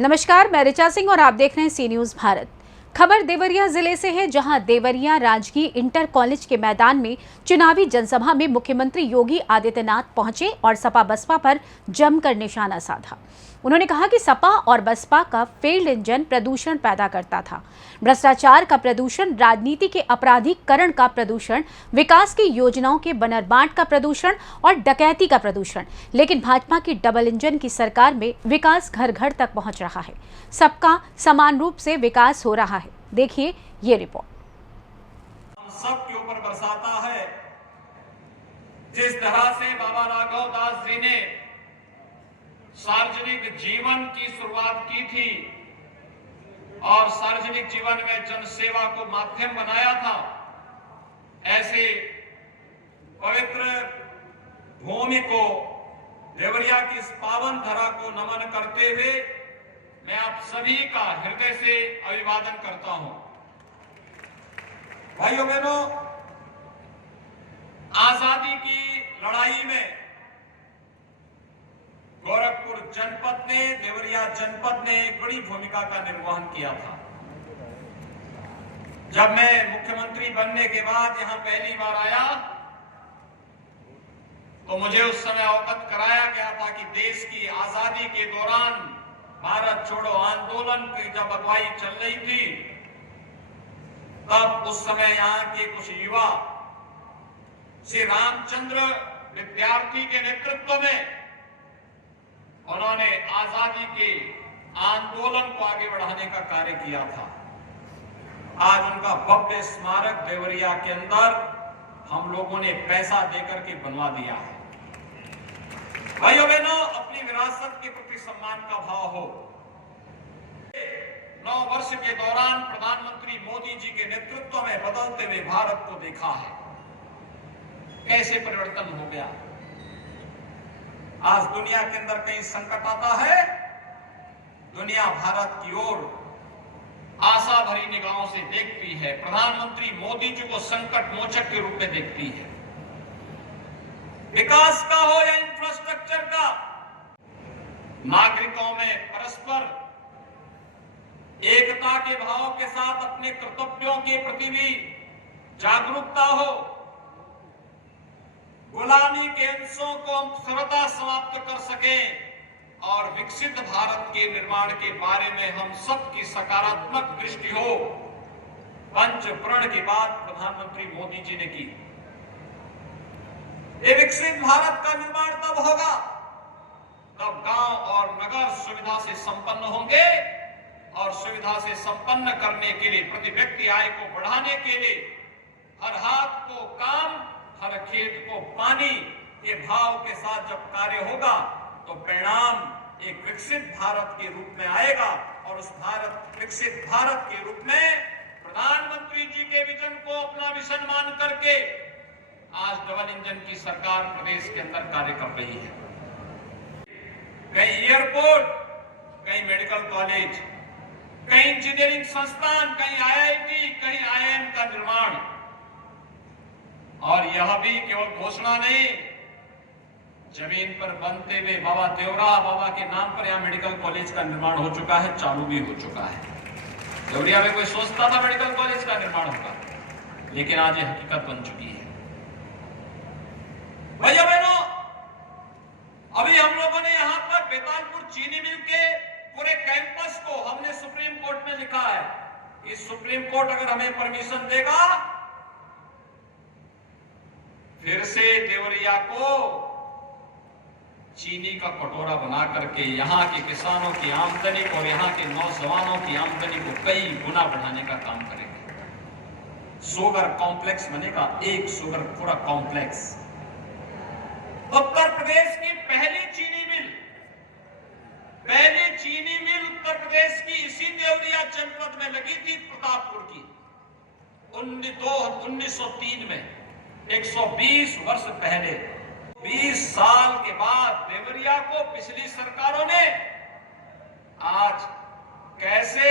नमस्कार, मैं ऋचा सिंह और आप देख रहे हैं सी न्यूज भारत। खबर देवरिया जिले से है, जहां देवरिया राजकीय इंटर कॉलेज के मैदान में चुनावी जनसभा में मुख्यमंत्री योगी आदित्यनाथ पहुंचे और सपा बसपा पर जमकर निशाना साधा। उन्होंने कहा कि सपा और बसपा का फेल्ड इंजन प्रदूषण पैदा करता था, भ्रष्टाचार का प्रदूषण, राजनीति के अपराधीकरण का प्रदूषण, विकास की योजनाओं के बनरबांट का प्रदूषण और डकैती का प्रदूषण। लेकिन भाजपा की डबल इंजन की सरकार में विकास घर घर तक पहुंच रहा है, सबका समान रूप से विकास हो रहा है। देखिए ये रिपोर्ट। हम सब के ऊपर बरसाता है। जिस तरह से बाबा राघव दास जी ने सार्वजनिक जीवन की शुरुआत की थी और सार्वजनिक जीवन में जनसेवा को माध्यम बनाया था, ऐसे पवित्र भूमि को, देवरिया की इस पावन धरा को नमन करते हुए मैं आप सभी का हृदय से अभिवादन करता हूं। भाइयों बहनों, आजादी की लड़ाई में गोरखपुर जनपद ने, देवरिया जनपद ने एक बड़ी भूमिका का निर्वहन किया था। जब मैं मुख्यमंत्री बनने के बाद यहां पहली बार आया तो मुझे उस समय अवगत कराया गया था कि देश की आजादी के दौरान भारत छोड़ो आंदोलन की जब अगुवाई चल रही थी, तब उस समय यहां के कुछ युवा श्री रामचंद्र विद्यार्थी के नेतृत्व में उन्होंने आजादी के आंदोलन को आगे बढ़ाने का कार्य किया था। आज उनका भव्य स्मारक देवरिया के अंदर हम लोगों ने पैसा देकर के बनवा दिया है। भाइयों बहनों, अपनी विरासत के प्रति सम्मान का भाव हो। 9 वर्ष के दौरान प्रधानमंत्री मोदी जी के नेतृत्व में बदलते हुए भारत को देखा है, कैसे परिवर्तन हो गया। आज दुनिया के अंदर कहीं संकट आता है, दुनिया भारत की ओर आशा भरी निगाहों से देखती है, प्रधानमंत्री मोदी जी को संकट मोचक के रूप में देखती है। विकास का हो या इंफ्रास्ट्रक्चर का, नागरिकों में परस्पर एकता के भाव के साथ अपने कर्तव्यों के प्रति भी जागरूकता हो, गुलामी के अंशों को हम सर्वदा समाप्त कर सकें और विकसित भारत के निर्माण के बारे में हम सबकी सकारात्मक दृष्टि हो, पंचप्रण की बात प्रधानमंत्री मोदी जी ने की। ये विकसित भारत का निर्माण तब होगा तब गांव और नगर सुविधा से संपन्न होंगे और सुविधा से संपन्न करने के लिए, प्रति व्यक्ति आय को बढ़ाने के लिए, हर हाथ को काम, हर खेत को पानी के भाव के साथ जब कार्य होगा तो परिणाम एक विकसित भारत के रूप में आएगा। और उस विकसित भारत के रूप में प्रधानमंत्री जी के विजन को अपना मिशन मान करके आज डबल इंजन की सरकार प्रदेश के अंदर कार्य कर रही है। कई एयरपोर्ट, कई मेडिकल कॉलेज, कई इंजीनियरिंग संस्थान, कई आईआईटी, कई आईआईएम का निर्माण, और यह भी केवल घोषणा नहीं, जमीन पर बनते हुए बाबा देवरा बाबा के नाम पर यहां मेडिकल कॉलेज का निर्माण हो चुका है, चालू भी हो चुका है। देवरिया में कोई सोचता था मेडिकल कॉलेज का निर्माण होगा, लेकिन आज यह हकीकत बन चुकी है। भैया बहनों, अभी हम लोगों ने यहां पर बेतालपुर चीनी मिल के पूरे कैंपस को हमने सुप्रीम कोर्ट में लिखा है। इस सुप्रीम कोर्ट अगर हमें परमिशन देगा, फिर से देवरिया को चीनी का कटोरा बना करके यहां के किसानों की आमदनी और यहां के नौजवानों की आमदनी को कई गुना बढ़ाने का काम करेंगे। शुगर कॉम्प्लेक्स बनेगा, एक शुगर पूरा कॉम्प्लेक्स। उत्तर प्रदेश की पहली चीनी मिल उत्तर प्रदेश की इसी देवरिया जनपद में लगी थी, प्रतापपुर की, 1903 में, 120 वर्ष पहले। 20 साल के बाद देवरिया को पिछली सरकारों ने आज कैसे,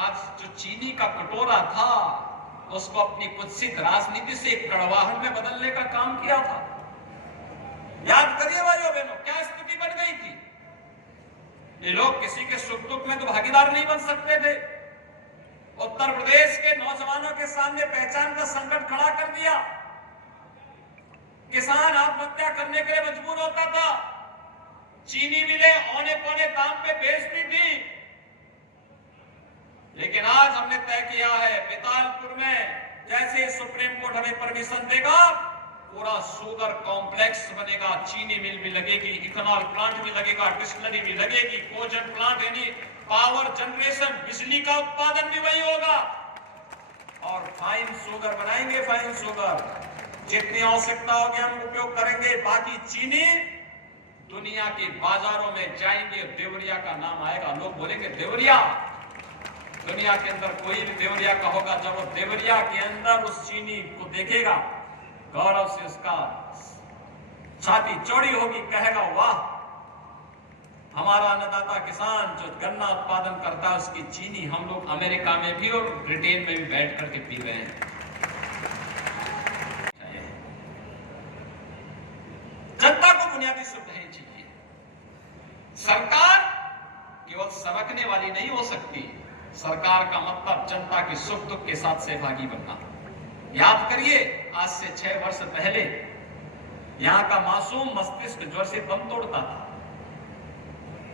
आज जो चीनी का कटोरा था उसको अपनी कुत्सित राजनीति से कड़वाहट में बदलने का काम किया था। याद करिए भाइयों बहनों, क्या स्थिति बन गई थी। ये लोग किसी के सुख दुख में तो भागीदार नहीं बन सकते थे। उत्तर प्रदेश के नौजवानों के सामने पहचान का संकट खड़ा कर दिया। किसान आत्महत्या करने के लिए मजबूर होता था। चीनी मिलें औने पौने दाम पे बेचती थी। लेकिन आज हमने तय किया है, बेतालपुर में जैसे सुप्रीम कोर्ट हमें परमिशन देगा, पूरा शुगर कॉम्प्लेक्स बनेगा, चीनी मिल भी लगेगी, इथेनॉल प्लांट भी लगेगा, डिस्टिलरी भी लगेगी, कोजन प्लांट यानी पावर जनरेशन, बिजली का उत्पादन भी वही होगा। और फाइन शुगर बनाएंगे, फाइन शुगर जितनी आवश्यकता होगी हम उपयोग करेंगे। बाकी चीनी दुनिया के बाजारों में जाएंगे, देवरिया का नाम आएगा, लोग बोलेंगे देवरिया। दुनिया के अंदर कोई भी देवरिया का होगा, जब वो देवरिया के अंदर उस चीनी को देखेगा, गौरव से उसका छाती चौड़ी होगी, कहेगा वाह, हमारा अन्नदाता किसान जो गन्ना उत्पादन करता है उसकी चीनी हम लोग अमेरिका में भी और ब्रिटेन में भी बैठ करके पी रहे हैं। जनता को बुनियादी सुविधाएं चाहिए। सरकार केवल सरकने वाली नहीं हो सकती। सरकार का मतलब जनता के सुख दुख के साथ सहभागी बनना। याद करिए, आज से 6 वर्ष पहले यहां का मासूम मस्तिष्क ज्वर से दम तोड़ता था।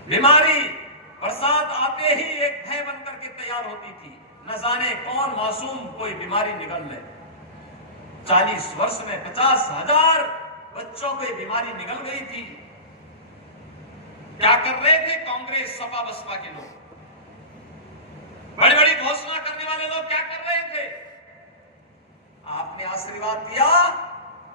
बीमारी बरसात आते ही एक भय बनकर के तैयार होती थी, न जाने कौन मासूम कोई बीमारी निकल ले। 40 वर्ष में 50,000 बच्चों को बीमारी निकल गई थी। क्या कर रहे थे कांग्रेस सपा बसपा के लोग? बड़ी बड़ी घोषणा करने वाले लोग क्या कर रहे थे? आपने आशीर्वाद दिया,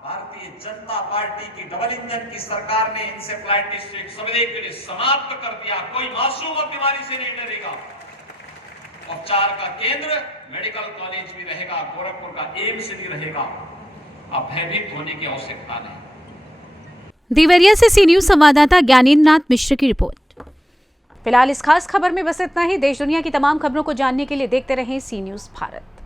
भारतीय जनता पार्टी की डबल इंजन की सरकार ने इंसेफ्लाइटिस सबले के लिए समाप्त कर दिया। कोई मासूम अब बीमारी से नहीं डरेगा। उपचार का केंद्र मेडिकल कॉलेज भी रहेगा, गोरखपुर का एम्स भी रहेगा। अब भयभीत होने की आवश्यकता नहीं। देवरिया से सी न्यूज संवाददाता ज्ञानेंद्र नाथ मिश्र की रिपोर्ट। फिलहाल इस खास खबर में बस इतना ही। देश दुनिया की तमाम खबरों को जानने के लिए देखते रहें सी न्यूज भारत।